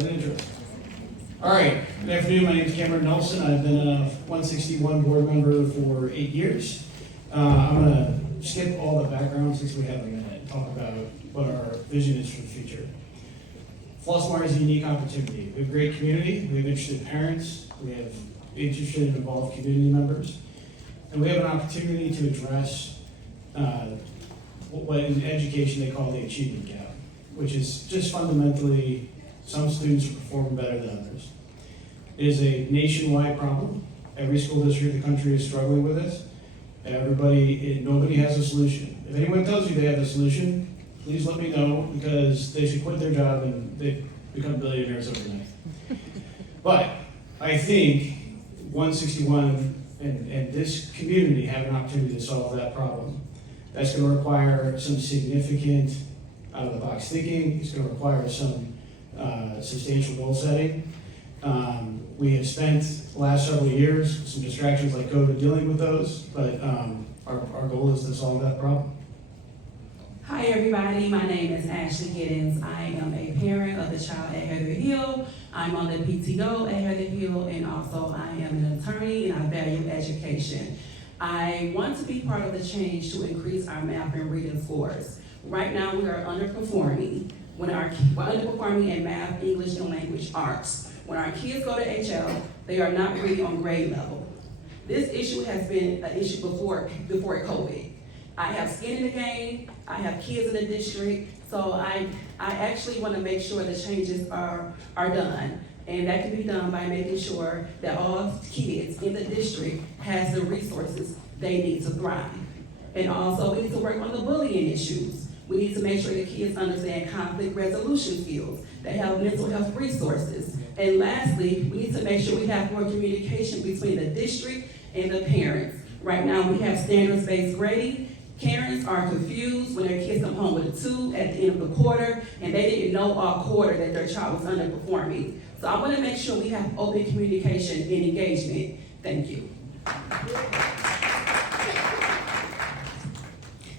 An intro. All right, good afternoon, my name is Cameron Nelson. I've been a 161 board member for 8 years. I'm gonna skip all the background since we have a minute and talk about what our vision is for the future. Flossmoor is a unique opportunity. We have a great community, we have interested parents, we have interested and involved community members, and we have an opportunity to address what in education they call the achievement gap, which is just fundamentally some students are performing better than others. It is a nationwide problem. Every school district in the country is struggling with this, and nobody has a solution. If anyone tells you they have a solution, please let me know, because they should quit their job and they become billionaires overnight. But I think 161 and this community have an opportunity to solve that problem. That's going to require some significant out-of-the-box thinking. It's going to require some substantial goal setting. We have spent the last several years, some distractions like COVID, dealing with those, but our goal is to solve that problem. Hi everybody, my name is Ashley Giddens. I am a parent of the child at Heather Hill. I'm on the PTO at Heather Hill, and also I am an attorney and I value education. I want to be part of the change to increase our math and reading scores. Right now we are underperforming. We're underperforming in math, English, and language arts. When our kids go to HL, they are not reading on grade level. This issue has been an issue before COVID. I have skin in the game, I have kids in the district, so I actually want to make sure the changes are done. And that can be done by making sure that all kids in the district has the resources they need to thrive. And also, we need to work on the bullying issues. We need to make sure the kids understand conflict resolution skills, they have mental health resources. And lastly, we need to make sure we have more communication between the district and the parents. Right now, we have standards-based grading. Parents are confused when their kids come home with a 2 at the end of the quarter, and they didn't know all quarter that their child was underperforming. So I want to make sure we have open communication and engagement. Thank you.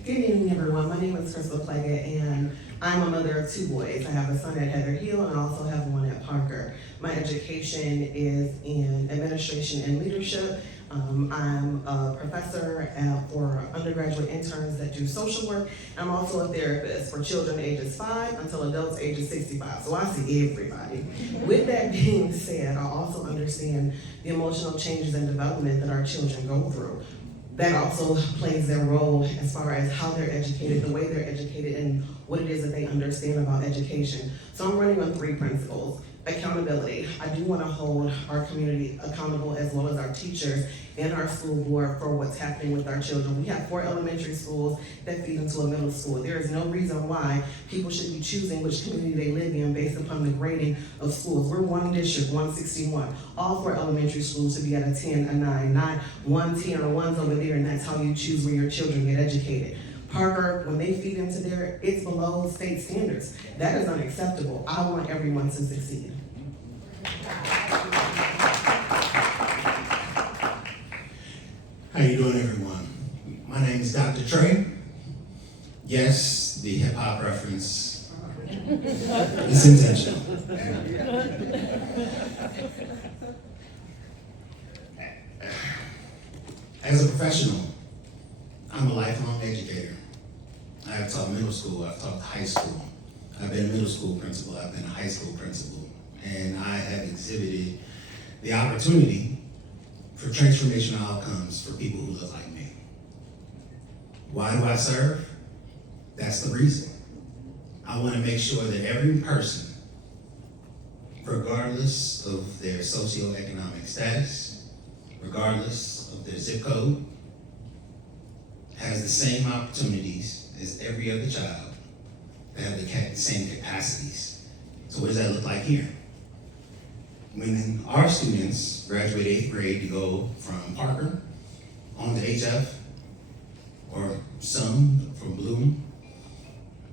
Good evening, everyone. My name is Crystal Plaggett, and I'm a mother of 2 boys. I have a son at Heather Hill, and I also have one at Parker. My education is in administration and leadership. I'm a professor for undergraduate interns that do social work. I'm also a therapist for children ages 5 until adults ages 65. So I see everybody. With that being said, I also understand the emotional changes and development that our children go through. That also plays their role as far as how they're educated, the way they're educated, and what it is that they understand about education. So I'm running on 3 principles. Accountability. I do want to hold our community accountable, as well as our teachers and our school board, for what's happening with our children. We have 4 elementary schools that feed into a middle school. There is no reason why people should be choosing which community they live in based upon the grading of schools. We're one district, 161. All 4 elementary schools should be at a 10, a 9, not 1 10 or one's over there, and that's how you choose where your children get educated. Parker, when they feed into there, it's below state standards. That is unacceptable. I want everyone to succeed. How you doing, everyone? My name is Dr. Trey. Yes, the hip hop reference is intentional. As a professional, I'm a lifelong educator. I have taught middle school, I've taught high school. I've been a middle school principal, I've been a high school principal, and I have exhibited the opportunity for transformational outcomes for people who look like me. Why do I serve? That's the reason. I want to make sure that every person, regardless of their socioeconomic status, regardless of their zip code, has the same opportunities as every other child, that have the same capacities. So what does that look like here? When our students graduate 8th grade to go from Parker on to HF, or some from Bloom,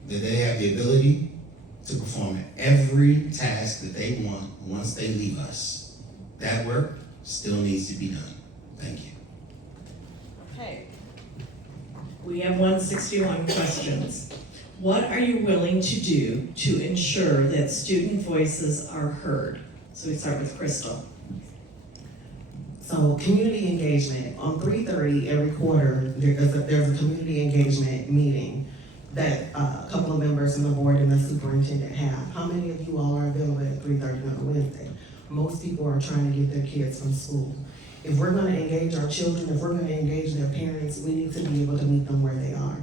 that they have the ability to perform every task that they want once they leave us. That work still needs to be done. Thank you. Okay. We have 161 questions. What are you willing to do to ensure that student voices are heard? So we start with Crystal. So community engagement, on 3:30 every quarter, there's a community engagement meeting that a couple of members on the board and the superintendent have. How many of you all are available at 3:30 on a Wednesday? Most people are trying to get their kids from school. If we're gonna engage our children, if we're gonna engage their parents, we need to be able to meet them where they are.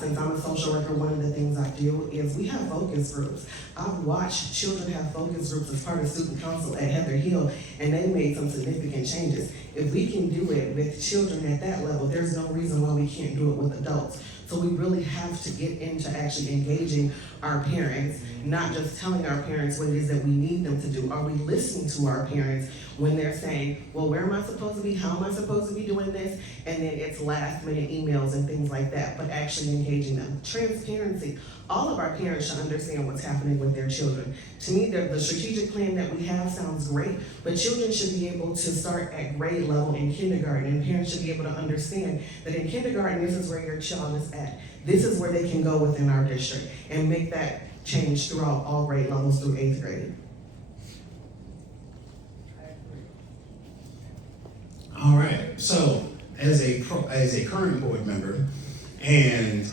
Since I'm a social worker, one of the things I do is we have focus groups. I've watched children have focus groups as part of student council at Heather Hill, and they made some significant changes. If we can do it with children at that level, there's no reason why we can't do it with adults. So we really have to get into actually engaging our parents, not just telling our parents what it is that we need them to do. Are we listening to our parents when they're saying, well, where am I supposed to be? How am I supposed to be doing this? And then it's last minute emails and things like that, but actually engaging them. Transparency. All of our parents should understand what's happening with their children. To me, the strategic plan that we have sounds great, but children should be able to start at grade level in kindergarten, and parents should be able to understand that in kindergarten, this is where your child is at. This is where they can go within our district, and make that change throughout all grade levels through 8th grade. All right, so as a current board member and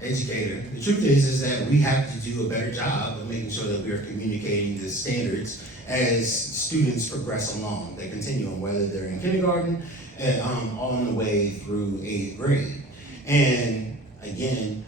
educator, the truth is that we have to do a better job of making sure that we are communicating the standards as students progress along. They continue on, whether they're in kindergarten, on the way through 8th grade. And again,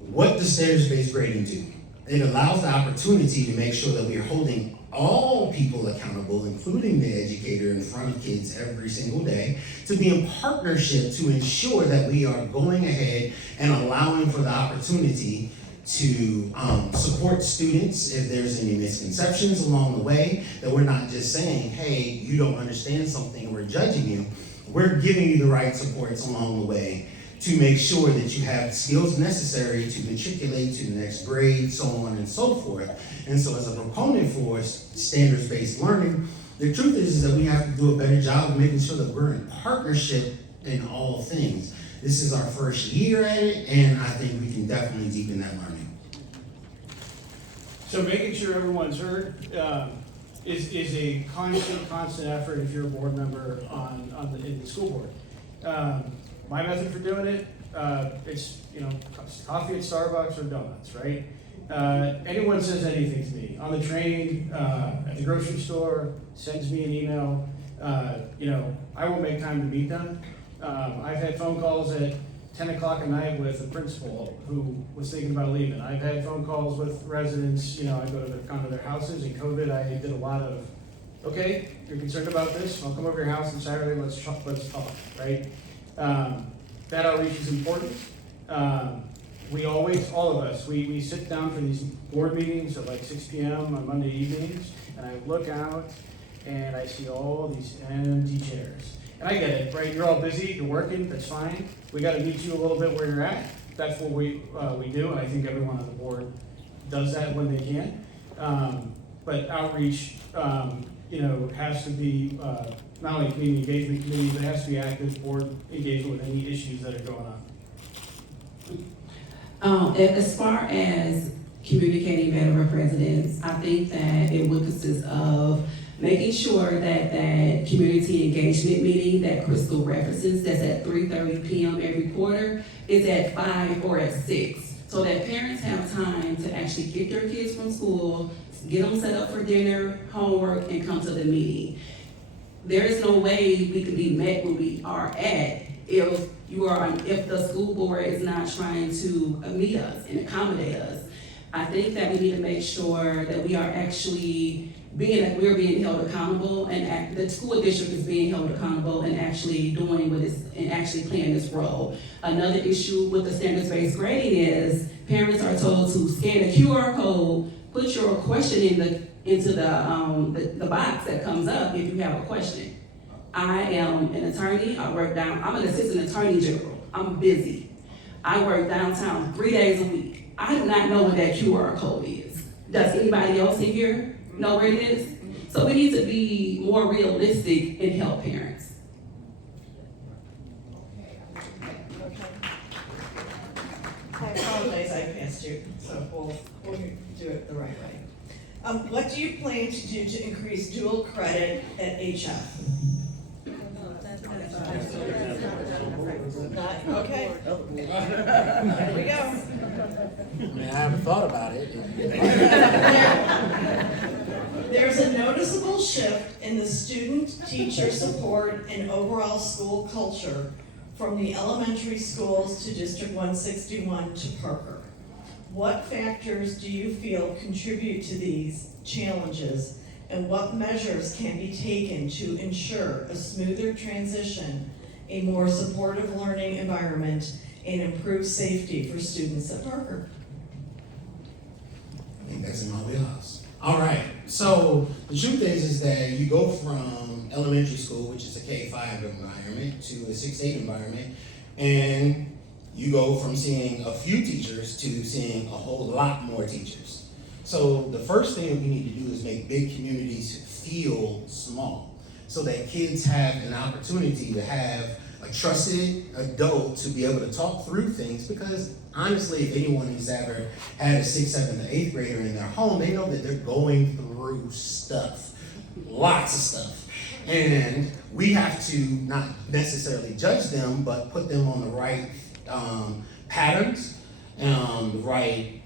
what does standards-based grading do? It allows the opportunity to make sure that we are holding all people accountable, including the educator in front of kids every single day, to be in partnership to ensure that we are going ahead and allowing for the opportunity to support students if there's any misconceptions along the way, that we're not just saying, hey, you don't understand something and we're judging you. We're giving you the right supports along the way to make sure that you have skills necessary to matriculate to the next grade, so on and so forth. And so as a proponent for standards-based learning, the truth is that we have to do a better job of making sure that we're in partnership in all things. This is our first year at it, and I think we can definitely deepen that learning. So making sure everyone's heard is a constant effort if you're a board member in the school board. My method for doing it, it's coffee at Starbucks or donuts, right? Anyone says anything to me on the train, at the grocery store, sends me an email, I will make time to meet them. I've had phone calls at 10 o'clock at night with a principal who was thinking about leaving. I've had phone calls with residents, I go to their houses. In COVID, I did a lot of, okay, you're concerned about this? I'll come over to your house on Saturday, let's talk, right? That outreach is important. We always, all of us, we sit down for these board meetings at like 6 p.m. on Monday evenings, and I look out and I see all these empty chairs. And I get it, right? You're all busy, you're working, that's fine. We gotta meet you a little bit where you're at. That's what we do, and I think everyone on the board does that when they can. But outreach, has to be not only community engagement committee, but it has to be active board engagement with any issues that are going on. As far as communicating better with residents, I think that it would consist of making sure that that community engagement meeting that Crystal references, that's at 3:30 p.m. every quarter, is at 5 or at 6. So that parents have time to actually get their kids from school, get them set up for dinner, homework, and come to the meeting. There is no way we can be met where we are at if the school board is not trying to meet us and accommodate us. I think that we need to make sure that we are actually we're being held accountable, and the school district is being held accountable and actually doing what is and actually playing this role. Another issue with the standards-based grading is parents are told to scan a QR code, put your question into the box that comes up if you have a question. I am an attorney. I'm an assistant attorney general. I'm busy. I work downtown 3 days a week. I do not know what that QR code is. Does anybody else in here know where it is? So we need to be more realistic and help parents. I apologize, I passed student, so we'll do it the right way. What do you plan to do to increase dual credit at HF? Okay. There we go. I mean, I haven't thought about it. There's a noticeable shift in the student-teacher support and overall school culture from the elementary schools to District 161 to Parker. What factors do you feel contribute to these challenges, and what measures can be taken to ensure a smoother transition, a more supportive learning environment, and improved safety for students at Parker? I think that's in my wheelhouse. All right, so the truth is that you go from elementary school, which is a K-5 environment, to a 6-8 environment, and you go from seeing a few teachers to seeing a whole lot more teachers. So the first thing we need to do is make big communities feel small, so that kids have an opportunity to have a trusted adult to be able to talk through things, because honestly, if anyone who's ever had a 6th, 7th, or 8th grader in their home, they know that they're going through stuff, lots of stuff. And we have to not necessarily judge them, but put them on the right patterns, the right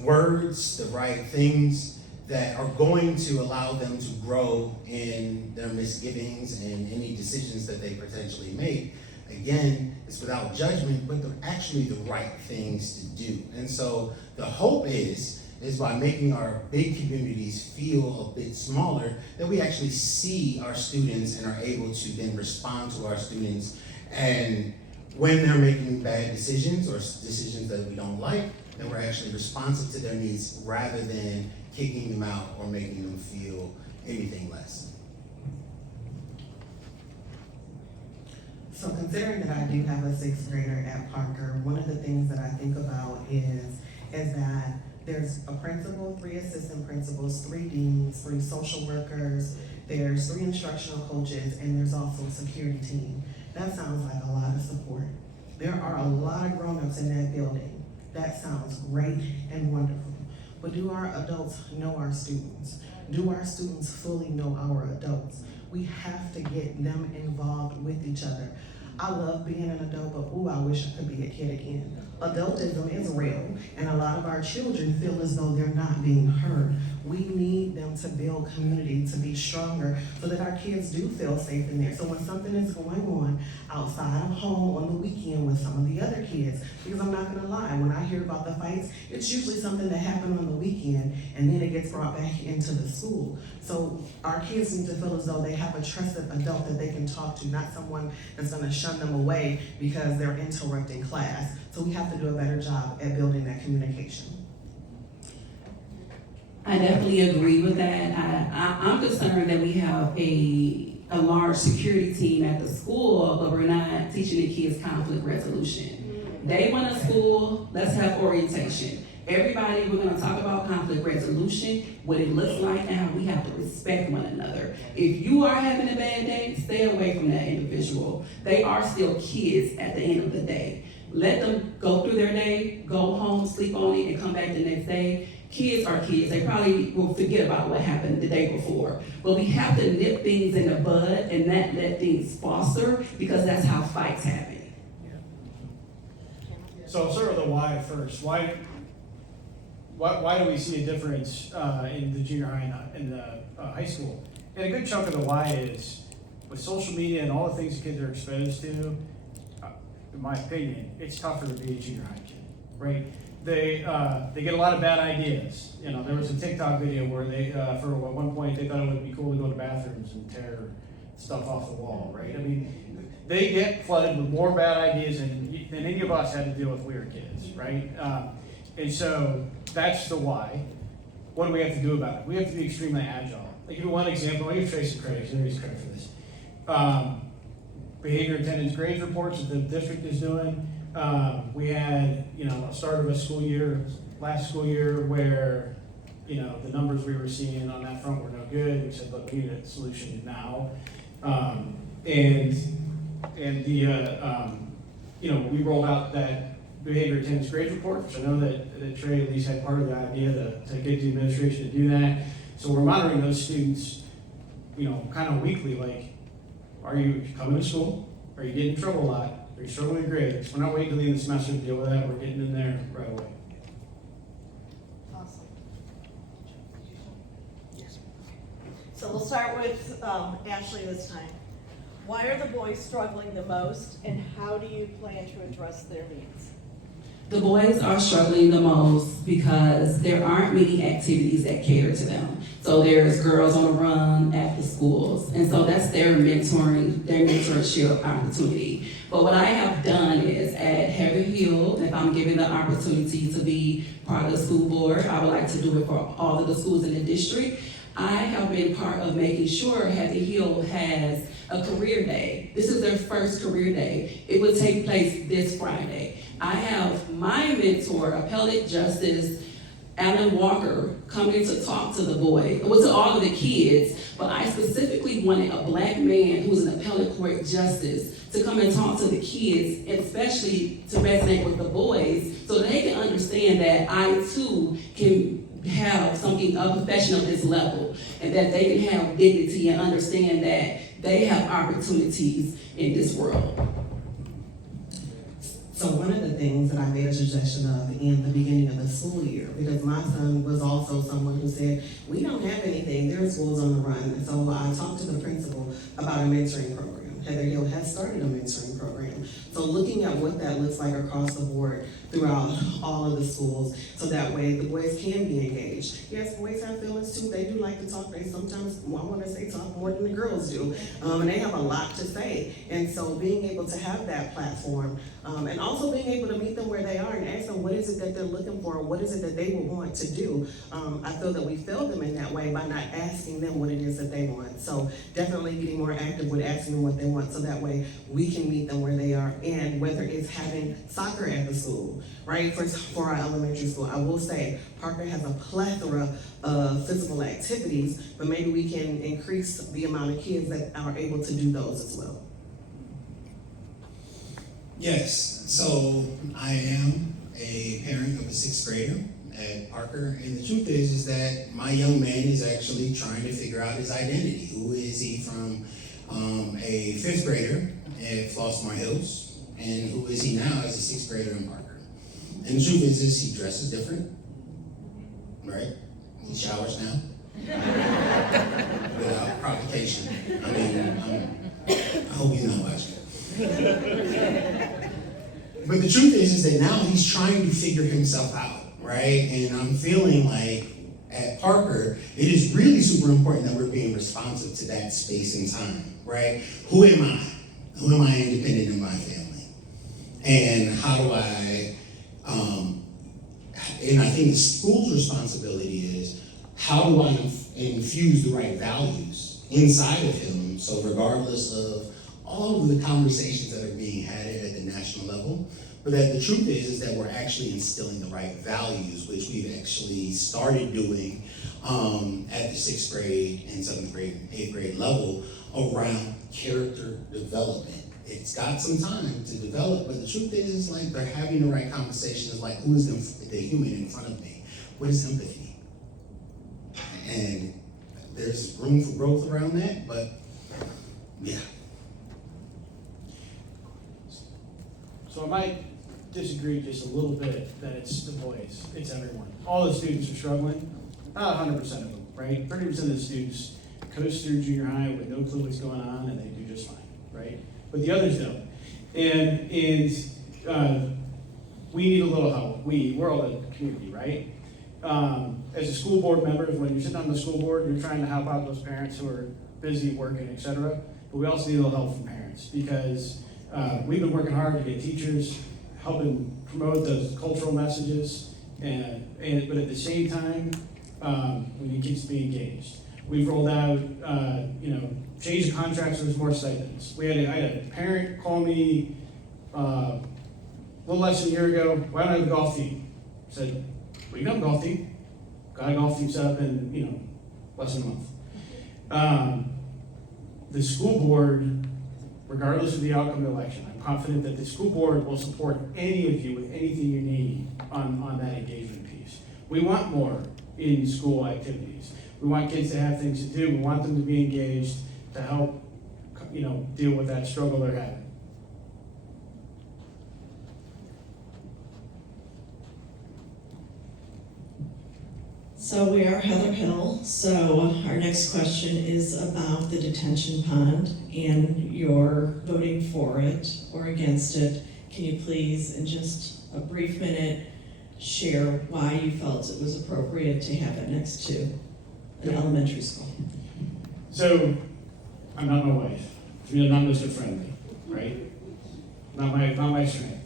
words, the right things that are going to allow them to grow in their misgivings and any decisions that they potentially make. Again, it's without judgment, but they're actually the right things to do. And so the hope is by making our big communities feel a bit smaller, that we actually see our students and are able to then respond to our students. And when they're making bad decisions or decisions that we don't like, then we're actually responsive to their needs rather than kicking them out or making them feel anything less. So considering that I do have a 6th grader at Parker, one of the things that I think about is that there's a principal, 3 assistant principals, 3 deans, 3 social workers, there's 3 instructional coaches, and there's also a security team. That sounds like a lot of support. There are a lot of grown-ups in that building. That sounds great and wonderful. But do our adults know our students? Do our students fully know our adults? We have to get them involved with each other. I love being an adult, but ooh, I wish I could be a kid again. Adultism is real, and a lot of our children feel as though they're not being heard. We need them to build community, to be stronger, so that our kids do feel safe in there. So when something is going on outside of home on the weekend with some of the other kids, because I'm not gonna lie, when I hear about the fights, it's usually something that happened on the weekend, and then it gets brought back into the school. So our kids need to feel as though they have a trusted adult that they can talk to, not someone that's gonna shun them away because they're interrupting class. So we have to do a better job at building that communication. I definitely agree with that. I'm concerned that we have a large security team at the school, but we're not teaching the kids conflict resolution. Day 1 of school, let's have orientation. Everybody, we're gonna talk about conflict resolution, what it looks like, and how we have to respect one another. If you are having a bad day, stay away from that individual. They are still kids at the end of the day. Let them go through their day, go home, sleep on it, and come back the next day. Kids are kids. They probably will forget about what happened the day before. But we have to nip things in the bud and not let things foster, because that's how fights happen. So I'll start with the why first. Why do we see a difference in the junior high and the high school? And a good chunk of the why is with social media and all the things the kids are exposed to, in my opinion, it's tougher to be a junior high kid, right? They get a lot of bad ideas. You know, there was a TikTok video where they, for at one point, they thought it would be cool to go to bathrooms and tear stuff off the wall, right? I mean, they get flooded with more bad ideas than any of us had to deal with when we were kids, right? And so that's the why. What do we have to do about it? We have to be extremely agile. I'll give you one example. I'll give Tracy credit, because there is credit for this. Behavior attendance grades reports that the district is doing. We had, a start of a school year, last school year, where, the numbers we were seeing on that front were no good. We said, look, we need a solution now. And we rolled out that behavior attendance grades report, which I know that Trey at least had part of the idea to get the administration to do that. So we're monitoring those students, kind of weekly, like, are you coming to school? Are you getting in trouble a lot? Are you struggling with grades? We're not waiting till the end of the semester to deal with that, we're getting in there right away. Awesome. So we'll start with Ashley this time. Why are the boys struggling the most, and how do you plan to address their needs? The boys are struggling the most because there aren't many activities that cater to them. So there's Girls on the Run after schools, and so that's their mentorship opportunity. But what I have done is at Heather Hill, if I'm given the opportunity to be part of the school board, I would like to do it for all of the schools in the district. I have been part of making sure Heather Hill has a career day. This is their first career day. It will take place this Friday. I have my mentor, Appellate Justice Alan Walker, coming to talk to the boys, well, to all of the kids, but I specifically wanted a black man who's an appellate court justice to come and talk to the kids, especially to resonate with the boys, so they can understand that I too can have something, a profession of this level, and that they can have dignity and understand that they have opportunities in this world. So one of the things that I made a suggestion of in the beginning of the school year, because my son was also someone who said, we don't have anything, there are schools on the run. And so I talked to the principal about a mentoring program. Heather Hill has started a mentoring program. So looking at what that looks like across the board throughout all of the schools, so that way the boys can be engaged. Yes, boys have feelings too. They do like to talk. They sometimes, I want to say, talk more than the girls do. And they have a lot to say. And so being able to have that platform, and also being able to meet them where they are and ask them what is it that they're looking for, what is it that they would want to do. I feel that we fail them in that way by not asking them what it is that they want. So definitely getting more active with asking them what they want, so that way we can meet them where they are. And whether it's having soccer at the school, right, for our elementary school, I will say Parker has a plethora of physical activities, but maybe we can increase the amount of kids that are able to do those as well. Yes, so I am a parent of a 6th grader at Parker, and the truth is that my young man is actually trying to figure out his identity. Who is he from a 5th grader at Flossmoor Hills, and who is he now as a 6th grader in Parker? And the truth is he dresses different, right? He showers now, without provocation. I mean, I hope he's not watching. But the truth is that now he's trying to figure himself out, right? And I'm feeling like at Parker, it is really super important that we're being responsive to that space and time, right? Who am I? Who am I independent of my family? And how do I, and I think the school's responsibility is, how do I infuse the right values inside of him, so regardless of all of the conversations that are being had at the national level, but that the truth is that we're actually instilling the right values, which we've actually started doing at the 6th grade and 7th grade, 8th grade level around character development. It's got some time to develop, but the truth is like they're having the right conversations, like who is the human in front of me? What is empathy? And there's room for growth around that, but yeah. So I might disagree just a little bit that it's the boys, it's everyone. All the students are struggling, not 100% of them, right? 30% of the students coast through junior high with no clue what's going on, and they do just fine, right? But the others don't. And we need a little help. We're all the community, right? As a school board member, when you're sitting on the school board, you're trying to help out those parents who are busy working, et cetera. But we also need a little help from parents, because we've been working hard to get teachers, helping promote those cultural messages, but at the same time, we need kids to be engaged. We've rolled out, change the contracts so there's more stipends. I had a parent call me a little less than a year ago, why don't I have a golf team? I said, well, you can have a golf team. Got a golf team set up in, less than a month. The school board regardless of the outcome of the election, I'm confident that the school board will support any of you with anything you need on that engagement piece. We want more in school activities. We want kids to have things to do. We want them to be engaged to help, deal with that struggle they're having. So we are Heather Hill, so our next question is about the detention pond and your voting for it or against it. Can you please, in just a brief minute, share why you felt it was appropriate to have it next to an elementary school? So, I'm not my wife. Not Mr. Friendly, right? Not my strength.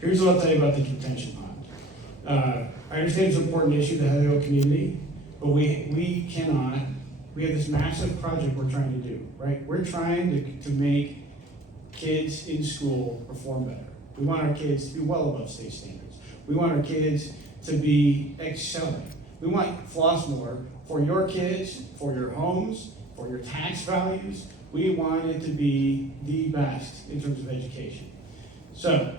Here's what I'll tell you about the detention pond. I understand it's an important issue to the Heather Hill community, but we have this massive project we're trying to do, right? We're trying to make kids in school perform better. We want our kids to be well above state standards. We want our kids to be excelling. We want Flossmoor for your kids, for your homes, for your tax values. We want it to be the best in terms of education. So,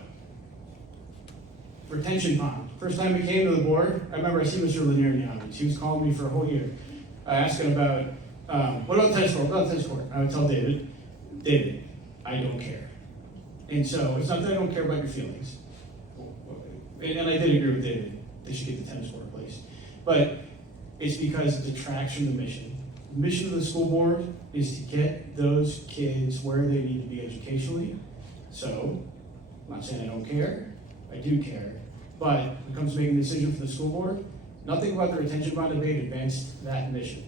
retention pond. First time we came to the board, I remember I see Mr. Lanier in the audience. He was calling me for a whole year, asking about, what about tennis court? What about tennis court? I would tell David, I don't care. And so, it's not that I don't care about your feelings. And I did agree with David, they should get the tennis court replaced. But it's because it detracts from the mission. The mission of the school board is to get those kids where they need to be educationally. So, I'm not saying I don't care, I do care. But when it comes to making a decision for the school board, nothing about the retention bond debate advanced that mission.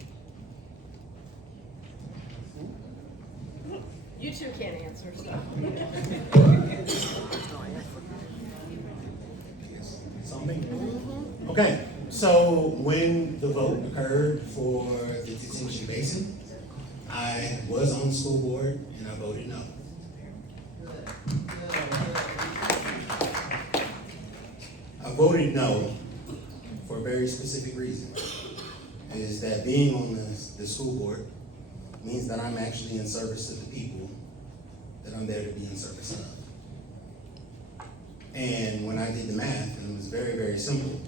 You two can't answer, so. Okay, so when the vote occurred for the detention basin, I was on the school board and I voted no. I voted no for a very specific reason, is that being on the school board means that I'm actually in service of the people that I'm there to be in service of. And when I did the math, and it was very, very simple,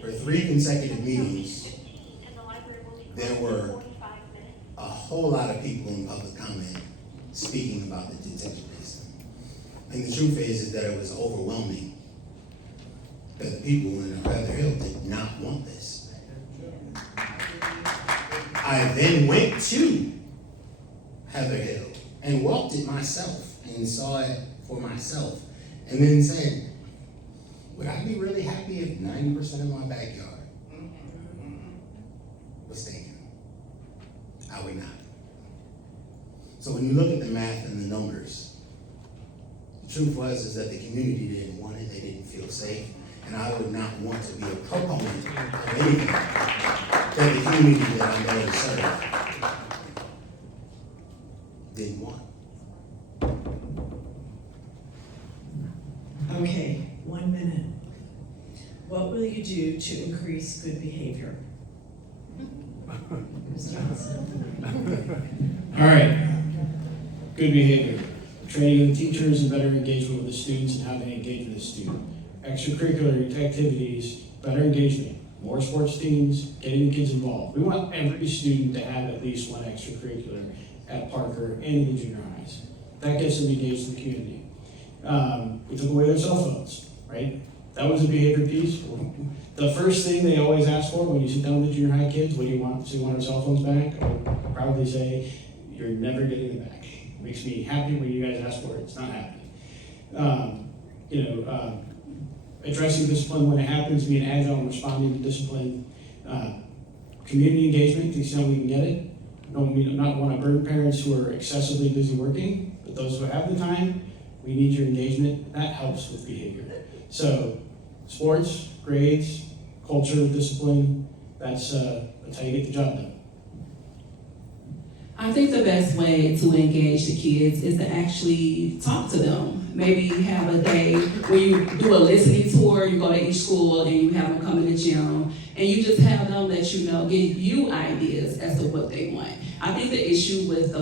for 3 consecutive meetings, there were a whole lot of people in public comment speaking about the detention basin. And the truth is that it was overwhelming that the people in Heather Hill did not want this. I then went to Heather Hill and walked it myself and saw it for myself, and then said, would I be really happy if 90% of my backyard was taken? I would not. So when you look at the math and the numbers, the truth is that the community didn't want it, they didn't feel safe, and I would not want to be a proponent of anything that the community that I'm there to serve didn't want. Okay, 1 minute. What will you do to increase good behavior? Ms. Johnson. All right, good behavior. Training the teachers and better engagement with the students and how they engage with the student. Extracurricular activities, better engagement, more sports teams, getting the kids involved. We want every student to have at least one extracurricular at Parker and in the junior highs. That gets them engaged in the community. We took away their cell phones, right? That was a behavior piece. The first thing they always ask for when you sit down with the junior high kids, what do you want? So you want our cell phones back? I'll probably say, you're never getting them back. It makes me happy when you guys ask for it. It's not happening. Addressing discipline when it happens, being agile and responding to discipline. Community engagement, to the extent we can get it. Not want to burden parents who are excessively busy working, but those who have the time, we need your engagement. That helps with behavior. So, sports, grades, culture, discipline, that's how you get the job done. I think the best way to engage the kids is to actually talk to them. Maybe have a day where you do a listening tour, you go to each school and you have them come in the gym, and you just have them let you know, give you ideas as to what they want. I think the issue with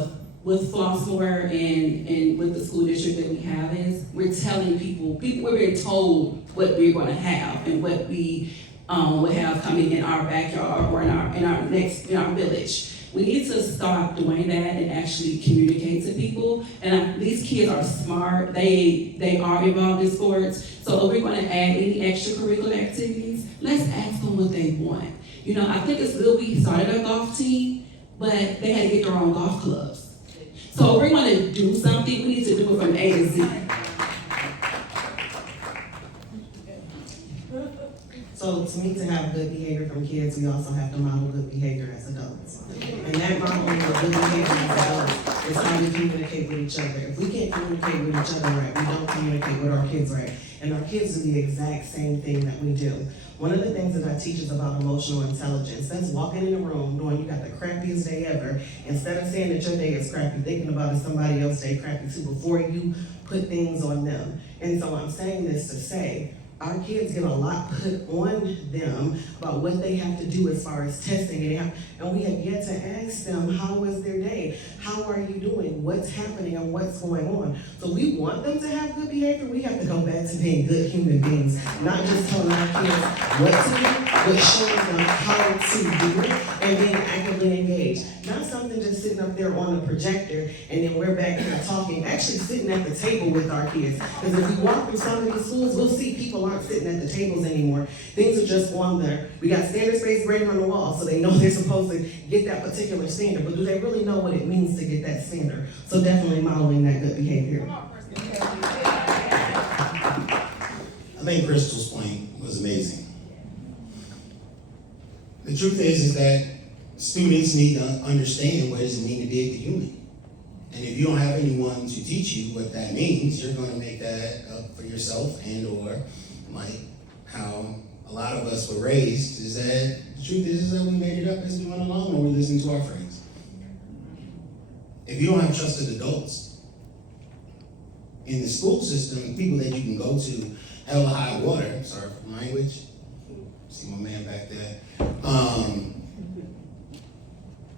with Flossmoor and with the school district that we have is we're telling people we're being told what we're going to have and what we will have coming in our backyard or in our village. We need to stop doing that and actually communicate to people. And these kids are smart. They are involved in sports. So if we're going to add any extracurricular activities, let's ask them what they want. You know, I think it's good we started a golf team, but they had to get their own golf clubs. So if we're going to do something, we need to do it from A to Z. So to me, to have good behavior from kids, we also have to model good behavior as adults. And that modeling of good behavior as adults is how we communicate with each other. If we can't communicate with each other right, we don't communicate with our kids right. And our kids do the exact same thing that we do. One of the things that I teach is about emotional intelligence. That's walking in a room knowing you got the crappiest day ever. Instead of saying that your day is crappy, thinking about if somebody else's day crappy too before you put things on them. And so I'm saying this to say, our kids get a lot put on them about what they have to do as far as testing, and we have yet to ask them, how was their day? How are you doing? What's happening and what's going on? So we want them to have good behavior. We have to go back to being good human beings, not just telling our kids what to do, but showing them how to do it and being actively engaged. Not something just sitting up there on the projector and then we're back here talking, actually sitting at the table with our kids. Because if we walk through some of these schools, we'll see people aren't sitting at the tables anymore. Things are just on there. We got standard space grading on the wall, so they know they're supposed to get that particular standard, but do they really know what it means to get that standard? So definitely modeling that good behavior. I think Crystal's point was amazing. The truth is that students need to understand what does it mean to be a good human. And if you don't have anyone to teach you what that means, you're going to make that up for yourself, and or like how a lot of us were raised, is that the truth is that we made it up as we went along or we listened to our friends. If you don't have trusted adults in the school system, people that you can go to, hell or high water, sorry for the language, see my man back there.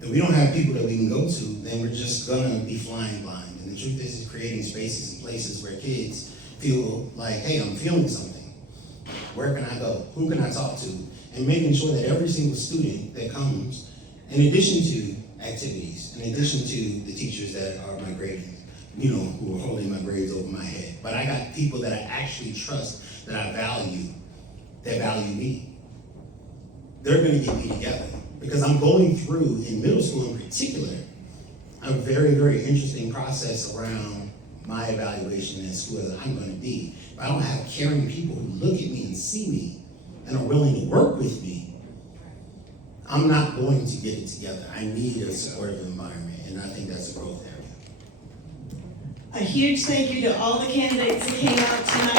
If we don't have people that we can go to, then we're just gonna be flying blind. And the truth is creating spaces and places where kids feel like, hey, I'm feeling something. Where can I go? Who can I talk to? And making sure that every single student that comes, in addition to activities, in addition to the teachers that are my grading, you know, who are holding my grades over my head, but I got people that I actually trust, that I value, that value me. They're gonna get me together. Because I'm going through, in middle school in particular, a very, very interesting process around my evaluation in school as I'm going to be. If I don't have caring people who look at me and see me and are willing to work with me, I'm not going to get it together. I need a supportive environment, and I think that's a growth area. A huge thank you to all the candidates that came out tonight.